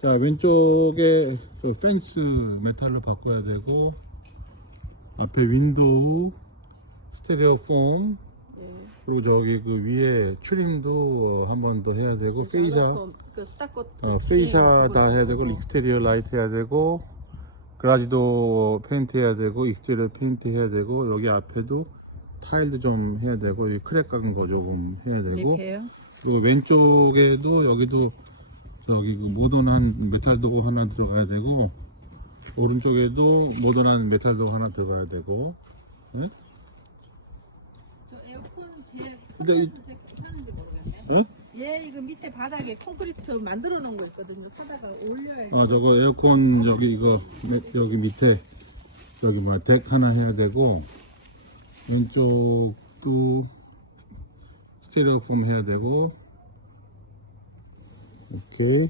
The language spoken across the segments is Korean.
자 왼쪽에 그 펜스 메탈로 바꿔야 되고 앞에 윈도우 스테레오 폼 예. 그리고 저기 그 위에 추림도 한 번 더 해야 되고 페이샤 그 스타코 어, 페이샤 다 해야 되고 익스테리어 라이트 해야 되고 그라디도 페인트 해야 되고 익스테리어 페인트 해야 되고 여기 앞에도 타일도 좀 해야 되고 여기 크랙 깎은 거 조금 해야 되고. 그리고 왼쪽에도 여기도 저기 그 모던한 메탈 도구 하나 들어가야 되고 오른쪽에도 모던한 메탈 도구 하나 들어가야 되고 네? 저 에어컨 제 근데 이- 사는지 모르겠네. 네? 얘 이거 밑에 바닥에 콘크리트 만들어 놓은 거 있거든요. 사다가 올려야지. 어 저거 에어컨 여기 이거 네, 여기 밑에 여기 뭐야 덱 하나 해야 되고 왼쪽도 스테레오폼 해야 되고 오케이.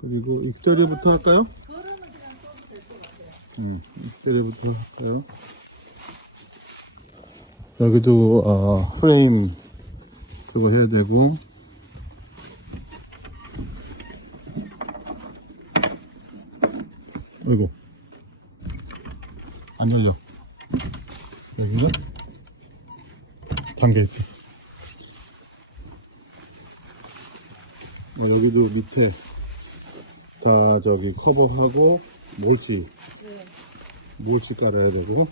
그리고 익스테리어부터 할까요? 음, 익스테리어부터 할까요? 여기도 어, 프레임 그거 해야 되고. 어이구 안 열려. 여기가? 잠겨있지 어, 여기도 밑에 다 저기 커버하고 몰치 네. 몰치 깔아야 되고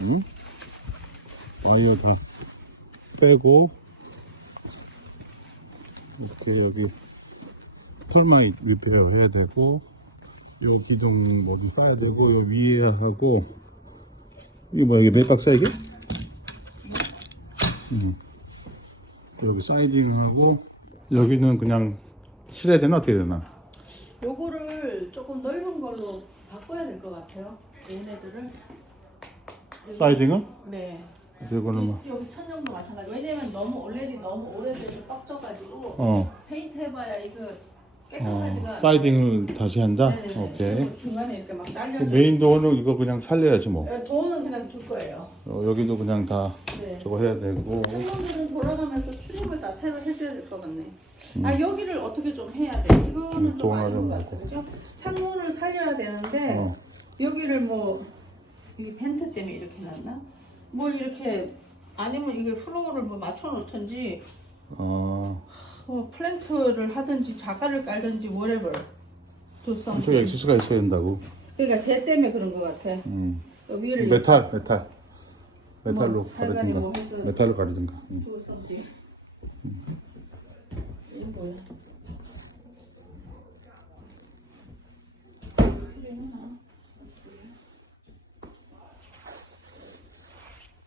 응? 와이어 다 빼고 이렇게 여기 털마이 리페어 해야 되고 요 기둥 모두 쌓아야 되고 요 위에 하고 이거 뭐야 이게 맥각 사 이게? 응. 여기 사이딩하고 여기는 그냥 칠해야 되나 어떻게 되나? 요거를 조금 넓은 걸로 바꿔야 될 것 같아요. 얘네들을. 사이딩을? 네. 그래서 이거는 뭐 여기 천정도 마찬가지. 왜냐면 너무 올레디 너무 오래돼서 떡져가지고 어, 페인트 해봐야 이거 어. 사이딩을 다시 한다? 네네네. 오케이 그리고 중간에 이렇게 막그 잘려. 메인 도어는 이거 그냥 살려야지 뭐 돈은 그냥 줄 거예요. 어, 여기도 그냥 다 네. 저거 해야 되고 창문들은 돌아가면서 출입을 다 새로 해줘야 될 것 같네. 음. 아 여기를 어떻게 좀 해야 돼? 이거는 음, 좀돈 아닌 것 같아, 그죠? 창문을 살려야 되는데 어. 여기를 뭐 이게 펜트 때문에 이렇게 놨나? 뭐 이렇게 아니면 이게 플로어를 뭐 맞춰 놓든지 어, 뭐 플랜트를 하든지 자갈을 깔든지 whatever. do something. 액세스가 있어야 된다고 그러니까 쟤 때문에 그런 것 같아. 음. 그 위를 메탈 메탈 메탈로 뭐, 가리든가 뭐 해서- 메탈로 가리든가 음. do something. 이거 뭐야?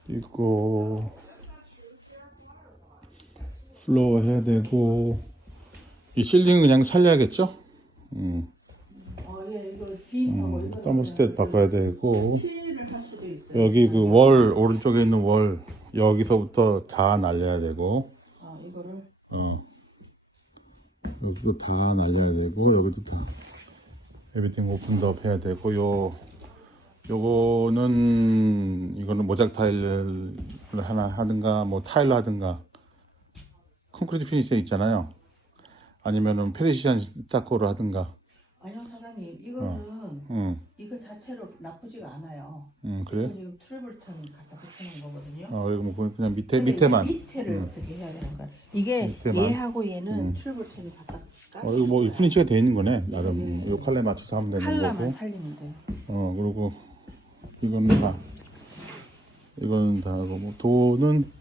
있고 플로어 해야 되고 이 실링 그냥 살려야겠죠? 음. 어, 예, 이거 주인하고 음, 이거 서머스탯 바꿔야 되고 칠을 할 수도 있어요. 여기 그 월 오른쪽에 있는 월 여기서부터 다 날려야 되고 아, 이거를 어 여기도 다 날려야 되고 여기도 다 에비팅 오픈업 해야 되고 요 요거는 이거는 모작 타일을 하나 하든가 뭐 타일로 하든가 콘크리트 피니시 있잖아요. 아니면은 페르시안 스타코를 하든가. 아니요 사장님 이거는 응, 이거 자체로 나쁘지가 않아요. 응 이거 그래? 지금 트리블턴 갖다 붙여놓은 거거든요. 어 이거 뭐 그냥 밑에 근데 밑에만. 밑에를 어떻게 해야 되는가? 이게 밑에만. 얘하고 얘는 트리블턴이 갖다 어 이거 뭐 피니시가 돼 있는 거네. 나름. 요 칼에 맞춰서 하면 되는 칼라만 거고. 살리면 돼요. 어 그리고 이거는 다. 이거는 다 하고 뭐 돈은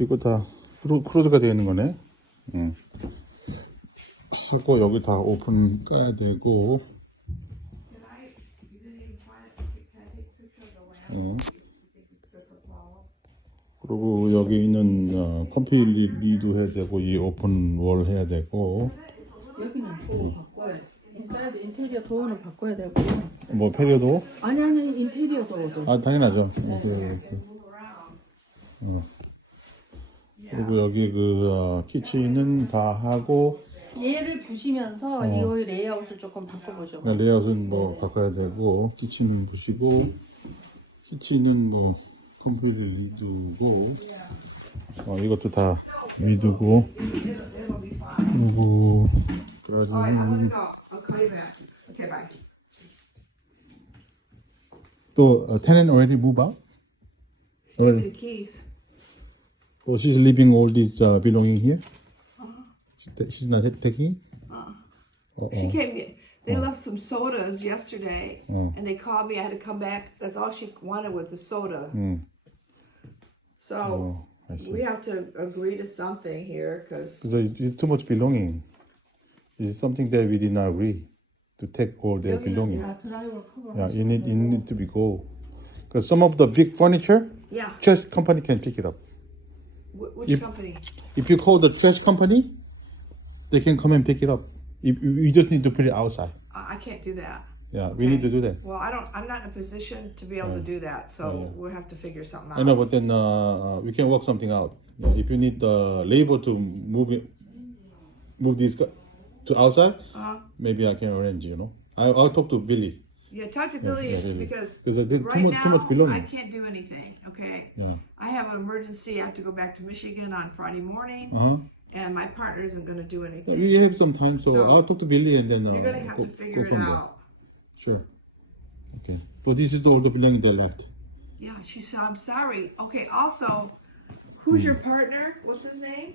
이거 다 크루, 크루드가 되어 있는 거네 응. 하고 여기 다 오픈 까야 되고 어. 그리고 여기 있는 어, 컴필리도 해야 되고 이 오픈 월 해야 되고 여기는 도어 바꿔야 돼. 인사이드 인테리어 도어는 바꿔야 되고 뭐 페리오도 아니 아니 인테리어 도어도 아 당연하죠. 이렇게, 이렇게. 어. 그리고 여기 그 어, 키친은 다 하고 얘를 부시면서 이 레이아웃을 조금 바꿔보죠. 그냥 레이아웃은 뭐 바꿔야 되고 키친 보시고 키친은 뭐 컴퓨터 리두고 어, 이것도 다 fine. 그리고 All right, I'm gonna 그러지 go. I'll call you back. Okay, bye. 또 uh, tenant already move out? Me the keys. So she's leaving all these uh, belonging here. She's not taking. Uh-oh. She came. They uh. left some sodas yesterday, uh. and they called me. I had to come back. That's all she wanted was the soda. Mm. So Oh, we have to agree to something here, because it's too much belonging. It's something that we did not agree to take all their belonging. Yeah, you need you need to be go. Because some of the big furniture, yeah, just company can pick it up. Wh- which If- company? If you call the trash company, they can come and pick it up. If, we just need to put it outside. I I can't do that. Yeah, we need to do that. Well, I don't. I'm not in a position to be able to do that. So we'll have to figure something out. I know, but then uh, uh, we can work something out. Yeah, if you need the labor to move it, move these to outside, Uh-huh. maybe I can arrange. You know, I, I'll talk to Billy. Yeah, talk to Billy yeah, really. because 'Cause I did too right much- too now much belonging. I can't do anything. Okay, Yeah. I have an emergency. I have to go back to Michigan on Friday morning, Uh huh. and my partner isn't going to do anything. We have some time, so, So, I'll talk to Billy and then uh, You're going to have go- to figure go it from there. out. Sure. Okay. So this is all the belonging that left. Yeah, she said, "I'm sorry." Okay. Also, who's Hmm. your partner? What's his name?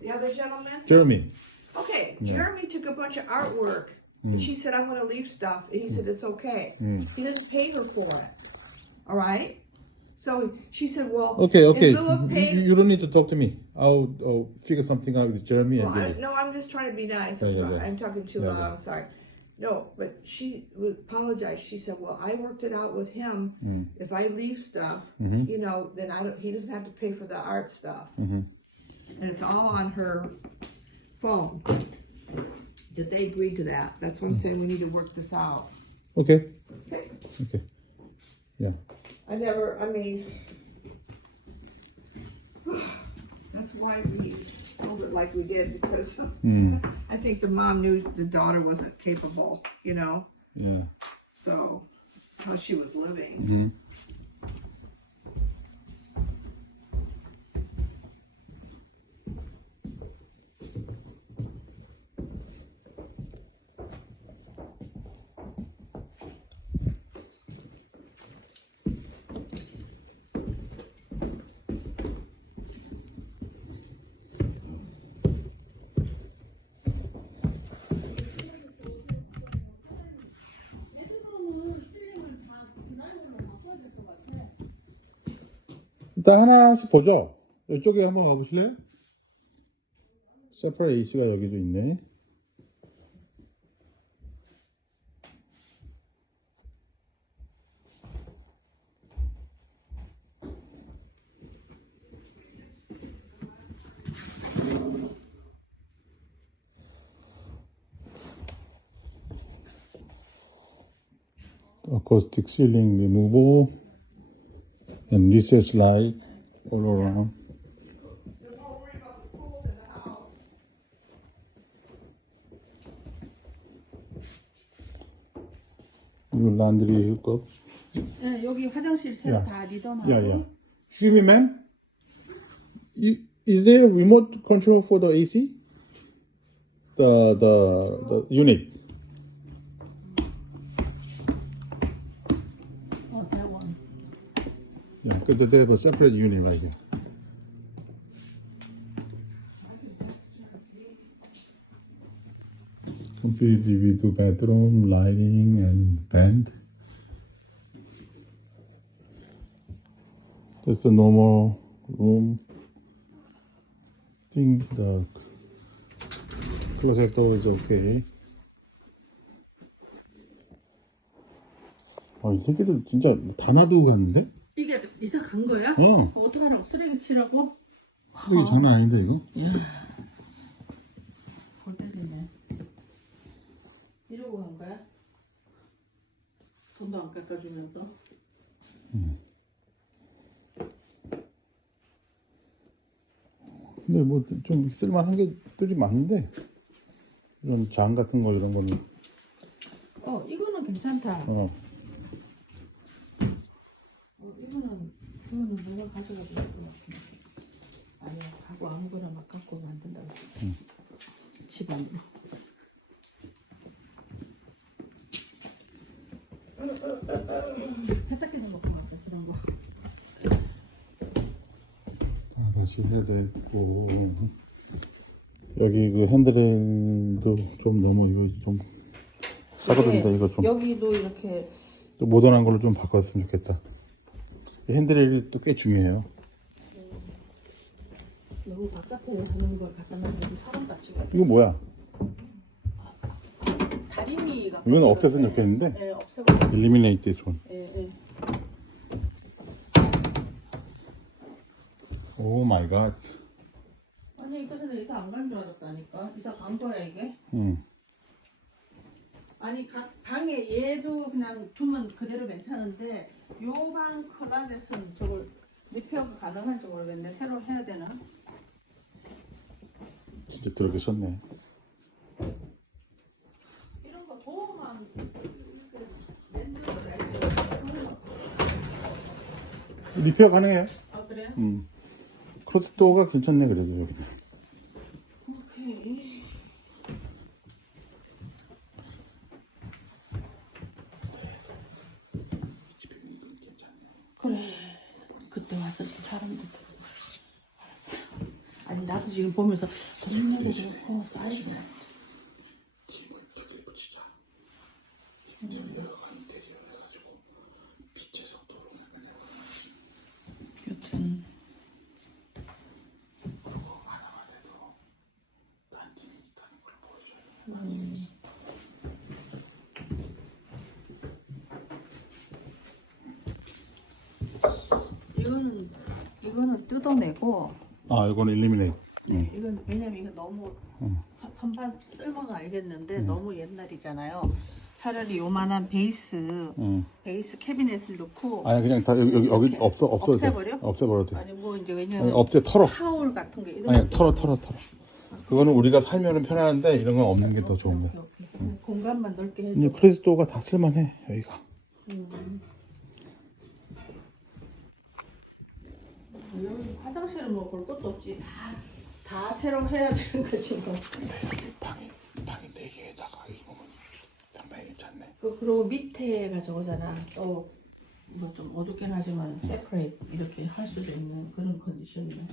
The other gentleman. Jeremy. Okay, Jeremy took a bunch of artwork. And she said, I'm going to leave stuff. And he said, It's okay. He doesn't pay her for it. All right? So she said, Well, Okay, okay. in lieu of You, paying. you don't need to talk to me. I'll, I'll figure something out with Jeremy and Well, I, Billy. no, I'm just trying to be nice. Yeah, yeah, yeah. I'm talking too Yeah, loud. yeah. I'm sorry. No, but she was- apologized. She said, "Well, I worked it out with him. Mm. If I leave stuff, Mm-hmm. you know, then I don't. He doesn't have to pay for the art stuff, and it's all on her phone." That they agreed to that. That's why I'm mm. saying we need to work this out. Okay. Okay. Okay. Yeah. I never. I mean, that's why we told it like we did because mm. I think the mom knew the daughter wasn't capable. You know. Yeah. So that's how she was living. Mm-hmm. 일단 하나씩 보죠. 이쪽에 한번 가보실래요? 세퍼레 AC가 여기도 있네. acoustic ceiling removal and recessed light all around. 이거 란드리 hookup. 네, 여기 화장실 새로 야. 다 리더나고. Yeah, yeah. Excuse me, ma'am. You, is there a remote control for the AC? The the the unit. Yeah, because they have a separate unit right here. Completely with the bedroom, lighting, and bed. That's the normal room. think the closet door is okay. 아, 이 새끼들 진짜 다 놔두고 갔는데? 이사 간 거야? 어. 어떡하라고 쓰레기 치라고? 이게 장난 아닌데 이거? 볼 때리네. 이러고 간 거야? 돈도 안 깎아주면서. 근데 뭐 좀 쓸만한 게들이 많은데 이런 장 같은 거 이런 거는 어, 이거는 괜찮다. 어, 이거는 누가 가져가도 될것 같아. 아니야 가구 아무거나 막 갖고 만든다고. 집 안으로 세탁기도 놓고 갔어 지난번 자, 다시 해야 되고 여기 그 핸드레일도 좀 너무 이거 좀 싸거든다. 이거 좀. 또 여기도 이렇게 모던한 걸로 좀 바꿨으면 좋겠다. 이 핸드레일이 또 꽤 중요해요. 너무 바깥에 하는 걸 갖다 놔주고 사람 같이 가 이거 뭐야? 다리미가 이건 없앴으면 좋겠는데? 예 없애버려 일리미네이트 존 예, 예. 오 마이 갓 아니 전에 이사 안 간 줄 알았다니까. 이사 간 거야 이게? 응. 아니 각 방에 얘도 그냥 두면 그대로 괜찮은데 요방 클라젯은 저걸 리페어가 가능한지 모르겠네 새로 해야 되나? 진짜 더럽게 썼네 이런 거 도움만 리페어 가능해요 아 그래요? 음. 크로스도어가 괜찮네 그래도 여기는 오케이 그래 그때 왔을 때 사람들 알았어 아니 나도 지금 보면서 동네도 그렇고 사이즈가 팀을 두개 붙이자 인테리어가 인테리어 해가지고 빛의 속도로 여튼. 하나가 돼도 딴 팀이 있다는 걸 보여줘요 이거는 이거는 뜯어내고 아 이거는 일리미네이트 네, 이건 왜냐면 이거 너무 사- 선반 쓸모는 알겠는데 너무 옛날이잖아요. 차라리 요만한 베이스 응. 베이스 캐비넷을 넣고 아니 그냥 다 여기 여기, 여기 이렇게 없어 없어도 돼. 없애버려? 없애버려도 돼. 아니 뭐 이제 아니, 왜냐면 업체 털어. 타올 같은 게 이런 아니 털어 털어 털어. 그거는 우리가 살면은 편하는데 이런 건 없는 게 더 좋은 거야. 오케이. 공간만 넓게 해줘. 근데 크로스도어가 다 쓸만해 여기가. 여기 화장실은 뭐 볼 것도 없지. 다, 다 새로 해야 되는 거지 뭐. 방이 방이 네 개에다가 이 보면 상당히 괜찮네 그 그리고 밑에가 저거잖아. 또 뭐 좀 어둡긴 하지만 세퍼레이트 이렇게 할 수도 있는 그런 컨디션이네.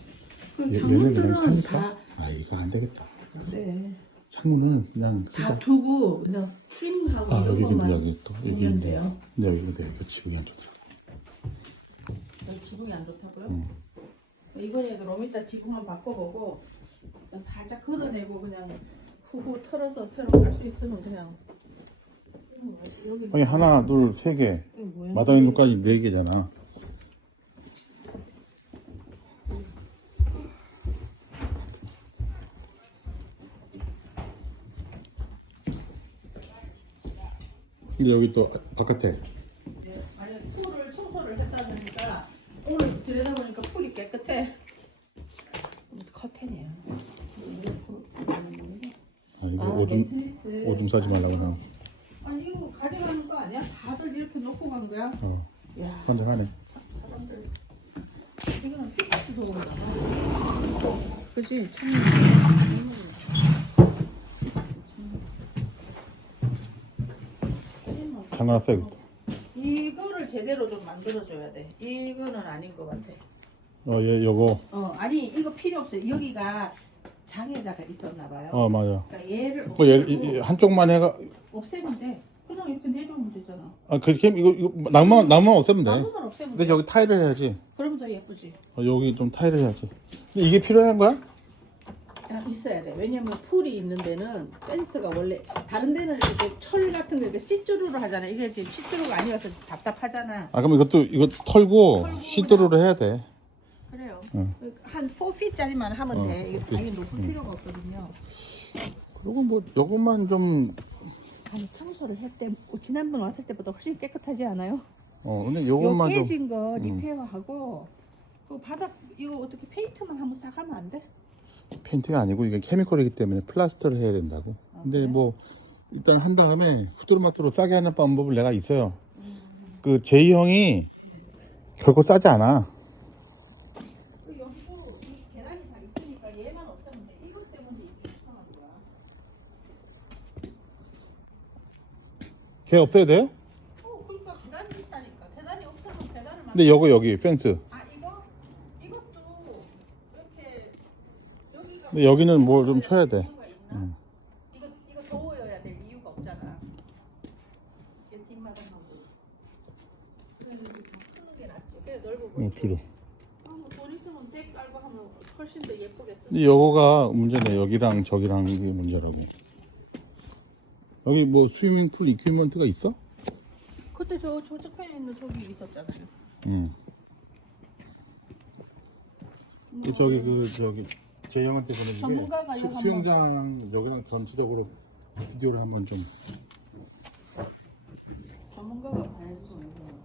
그럼 얘, 얘는 그냥 창문들은 사니까 아 이거 안 되겠다 다, 네. 창문은 그냥 다 쓰자 두고 그냥 트림하고 아 이런 여기 근데 것만 여기 또 여기 하면 있네 돼요. 근데 여기 근데 지붕이 안 좋더라고 여기 지붕이 안 좋다고요? 이번에도 로미타 지붕만 바꿔보고 살짝 걷어내고 그냥 후후 털어서 새로 할수 있으면 그냥. 아니 하나 둘 세 개? 마당 인도까지 네 개잖아. 근데 여기 또 바깥에 네. 아니 풀을 청소를 했다니까 오늘 들여다보니까 풀이 깨끗해. 커튼이야. 아 이거 아, 오줌 싸지 말라고 한 아니 이거 가져가는 거 아니야? 다들 이렇게 놓고 간 거야? 어 야, 환장하네 사람들 이거는 피카스 도구나. 그지? 참. 상관없어 이것도 이거를 제대로 좀 만들어줘야 돼. 이거는 아닌 것 같아. 어 얘 요거 어, 아니 이거 필요 없어요. 여기가 장애자가 있었나 봐요. 어 맞아 그러니까 얘를 뭐 얘, 없애고 이- 이 한쪽만 해가 없애면 돼. 그냥 이렇게 내려오면 되잖아. 아 그렇게 이거 이거 낭만 낭만 없애면 돼 나무만 없애면 근데 돼. 여기 타일을 해야지 그러면 더 예쁘지. 어, 여기 좀 타일을 해야지 근데 이게 필요한 거야? 야, 있어야 돼. 왜냐면 풀이 있는 데는 펜스가 원래 다른 데는 이렇게 철 같은 거 이렇게 시트루로 하잖아. 이게 지금 시트루가 아니어서 답답하잖아. 아 그럼 이것도 이거 털고 시드루를 해야 돼. 응. 한 4feet짜리만 하면 어, 돼. 이게 오케이. 당연히 높을 필요가 없거든요. 그리고 뭐 요것만 좀 아니 청소를 했대. 지난번 왔을 때보다 훨씬 깨끗하지 않아요? 어, 근데 요 요것만 좀 깨진 거 리페어하고 그 바닥 이거 어떻게 페인트만 한번 싹 하면 안 돼? 페인트가 아니고 이게 케미컬이기 때문에 플라스터를 해야 된다고. 근데 그래? 뭐 일단 한 다음에 후뚜루마뚜루 싸게 하는 방법을 내가 있어요. 그 제이 형이 결코 싸지 않아. 그 여기도 이 계단이 걔 없애야 돼요? 어, 그러니까 계단이 있다니까. 계단이 없으면 계단을 만. 근데 여기 여기 펜스. 아 이거 이것도 이렇게 여기가. 근데 여기는 뭘좀 쳐야 돼. 이유가 있나? 이거 이거 더워야 될 이유가 없잖아. 이게 뒷마당하고. 그래서 이렇게 더 크는 게 낫지. 그래 넓어 어, 보이지. 뒤로. 아, 뭐돈 있으면 덱 깔고 하면 훨씬 더 예쁘겠어. 근데 요거가 문제네. 여기랑 저기랑 이게 문제라고. 여기 뭐 스위밍풀 이퀴먼트가 있어? 그때 저 저쪽 편에 있는 저기 있었잖아요. 응. 이 저기 그 저기 재영한테 보내준 전문가가 게 이거 수- 수영장 여기랑 전체적으로 비디오를 한번 좀 전문가가 봐야지. 이거.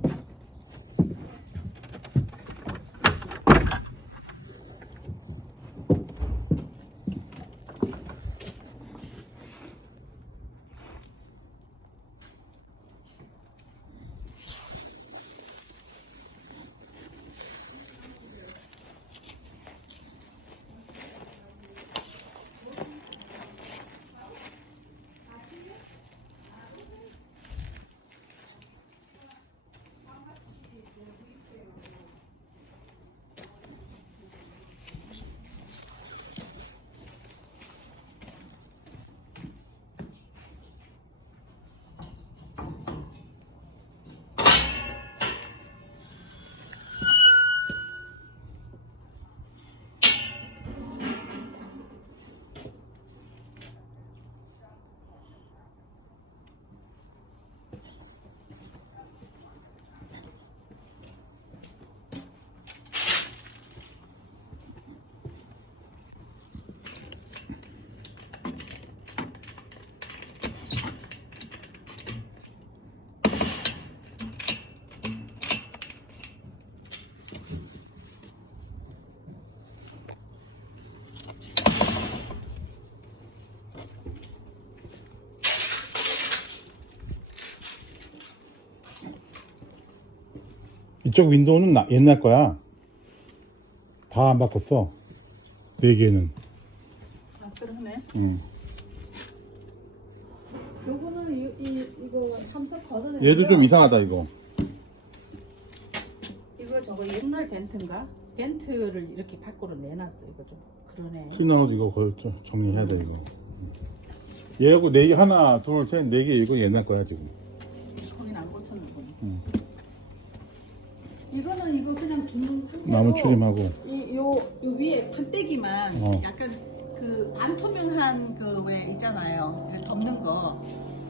이쪽 윈도우는 나- 옛날 거야. 다 안 바꿨어. 네 개는. 아 그러네. 응. 요거는 이, 이 이거 삼성 걷어내. 얘도 좀 이상하다 이거. 이거 저거 옛날 벤트인가? 벤트를 이렇게 밖으로 내놨어. 이거 좀 그러네. 수나도 이거 좀 정리해야 돼 이거. 얘하고 네 개 하나 둘 셋 네 개 이거 옛날 거야 지금. 거긴 안 고쳤는구나. 응. 이거는 이거 그냥 두는 상태로 나무 추림하고. 이, 요, 요 위에 판때기만 어. 약간 그 반투명한 그 왜 있잖아요. 그 덮는 거.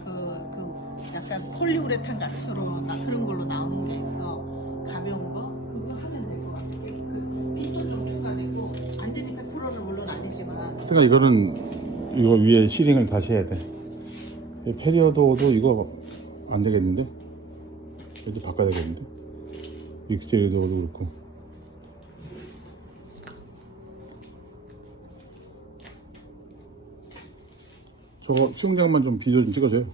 그, 그 약간 폴리우레탄 같으로 나 그런 걸로 나오는 게 있어. 가벼운 거. 그거 하면 될 것 같아. 그 빛도 좀 투과되고 완전히 100%는 물론 아니지만 그러니까 이거는 이거 위에 시링을 다시 해야 돼. 이 페리어도도 이거 안 되겠는데? 얘도 바꿔야 되겠는데? 익스테리어도 그렇고. 저거 수영장만 좀 비디오 좀 찍어줘요.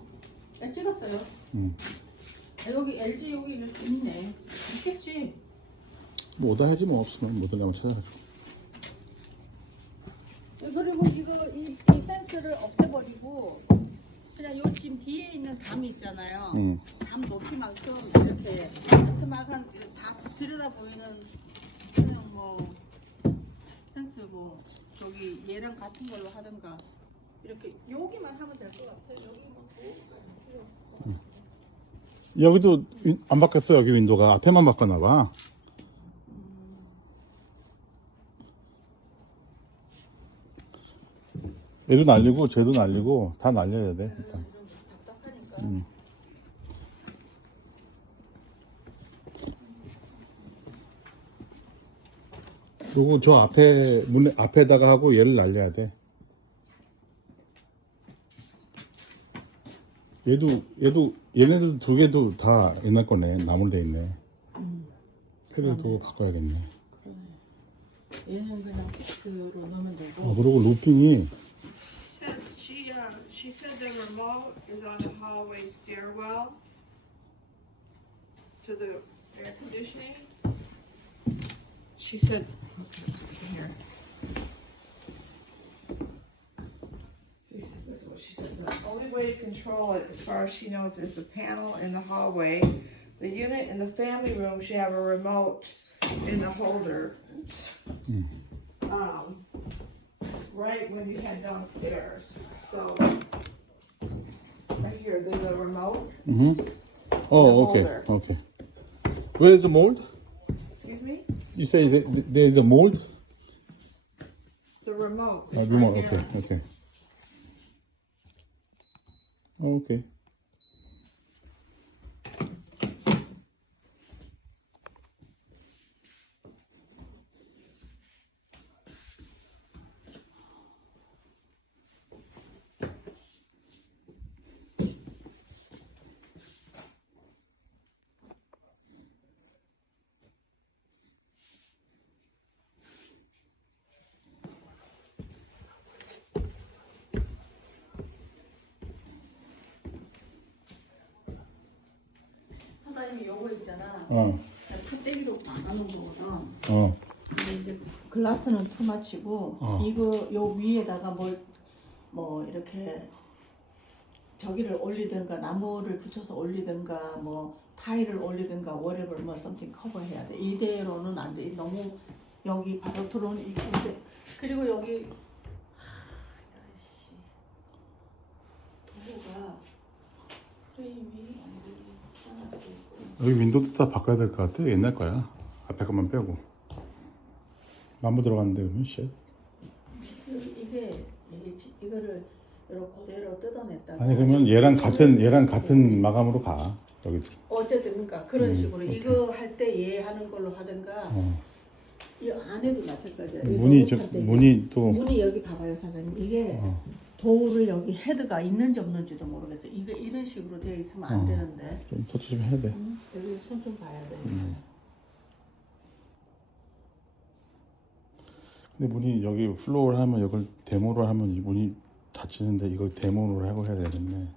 네, 찍었어요. 음. 아, 여기 LG 여기 이렇게 있네. 있겠지. 뭐 오다 하지 뭐 없으면 못 오려면 찾아가지고. 그리고 이거 이, 이 펜스를 없애버리고 그냥 요 지금 뒤에 있는 담이 있잖아요. 응. 담 높이만큼 이렇게 마트막한 다 들여다 보이는 그냥 뭐 펜스 뭐 저기 얘랑 같은 걸로 하든가 이렇게 여기만 하면 될 것 같아요. 여기만 여기도 윈- 안 바뀌었어 여기 윈도가 앞에만 바꿨나 봐. 얘도 날리고 쟤도 날리고 다 날려야 돼 일단. 좀 답답하니까. 음. 그리고 저 앞에 문 앞에다가 하고 얘를 날려야 돼. 얘도 얘도 얘네들 두 개도 다 옛날 거네 나무로 돼 있네. 패를 또 바꿔야겠네. 얘는 그냥 픽스로 넣으면 되고 아 그리고 루핑이 Said she, uh, she said the remote is on the hallway stairwell to the air conditioning. She said, here. Only way to control it, as far as she knows, is the panel in the hallway. The unit in the family room should have a remote in the holder. Um, right when you head downstairs. So, right here, there's a remote. Mm-hmm. Oh, okay, holder. okay. Where's the mold? Excuse me? You say th- there's a mold? The remote. right remote, here. okay, okay. Oh, okay. 사장님이 요거 있잖아. 어, 풋대기로 박아놓은 거거든. 어. 근데 이제 글라스는 투마치고 어. 이거 요 위에다가 뭘 뭐 이렇게 저기를 올리든가 나무를 붙여서 올리든가 뭐 타일을 올리든가 whatever 뭐 something 커버해야 돼. 이대로는 안 돼. 너무 여기 바로 들어오는 이 근데 그리고 여기 하, 씨 도구가 프레임이 여기 윈도우도 다 바꿔야 될 것 같아. 옛날 거야. 앞에 것만 빼고. 나무 들어갔는데 그러면 쉣. 이게 이게 지- 이거를 이렇게 그대로 뜯어냈다가 아니 그러면 얘랑 같은 얘랑 같은 마감으로 가. 여기. 어쨌든 그러니까 그런 식으로 이거 할 때 얘 하는 걸로 하든가 어. 이 안에도 마찬가지야. 이 문이 좀 문이 또 문이 여기 봐봐요 사장님 이게 어. 도우를 여기 헤드가 있는지 없는지도 모르겠어. 이거 이런 식으로 되어 있으면 안 어. 되는데 좀 터치 좀 해야 돼. 응? 여기 손 좀 봐야 돼. 음. 근데 문이 여기 플로어를 하면 이걸 데모로 하면 이 문이 닫히는데 이걸 데모로 하고 해야 되겠네.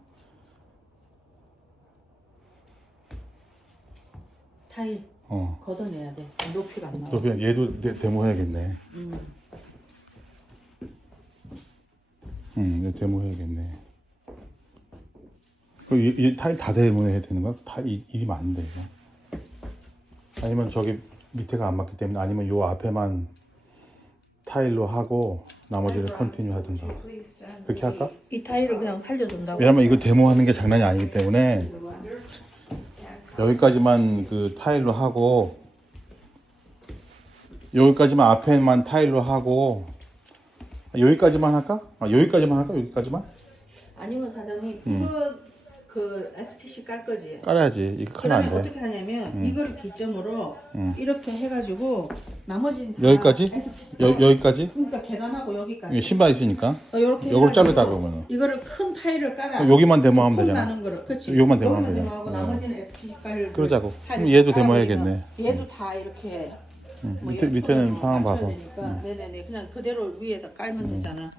타일 어. 걷어내야 돼. 높이가 안 나와. 또 그냥 얘도 데, 데모 해야겠네. 음. 응, 얘 데모 해야겠네. 그 이, 이 타일 다 데모 해야 되는 거야? 다 이, 일이 많은데 이거. 아니면 저기 밑에가 안 맞기 때문에 아니면 요 앞에만 타일로 하고 나머지를 컨티뉴 하든가. 그렇게 할까? 이 타일을 그냥 살려준다고. 왜냐면 이거 데모하는 게 장난이 아니기 때문에 여기까지만 그 타일로 하고 여기까지만 앞에만 타일로 하고 아, 여기까지만 할까? 아, 여기까지만 할까? 여기까지만? 아니면 사장님 음. 이거 그 SPC 깔 거지. 깔아야지 이거 그러면 돼. 어떻게 하냐면 음. 이거를 기점으로 이렇게 해가지고 나머지는 다 여기까지? SPC 여, 여기까지? 그러니까 계단하고 여기까지. 이게 신발 있으니까 어, 이렇게 요걸 해가지고 자르다 그러면은. 이거를 큰 타일을 깔아. 여기만 데모하면 폼 되잖아. 나는 거를. 그렇지. 여기만 데모하면 되잖아. 데모하고 어. 나머지는 SPC 깔을. 그러자고. 그럼 얘도 데모해야겠네. 얘도 다 이렇게. 응, 뭐 밑에- 이렇게 밑에는 상황 봐서. 되니까. 네네네. 그냥 그대로 위에다 깔면 되잖아.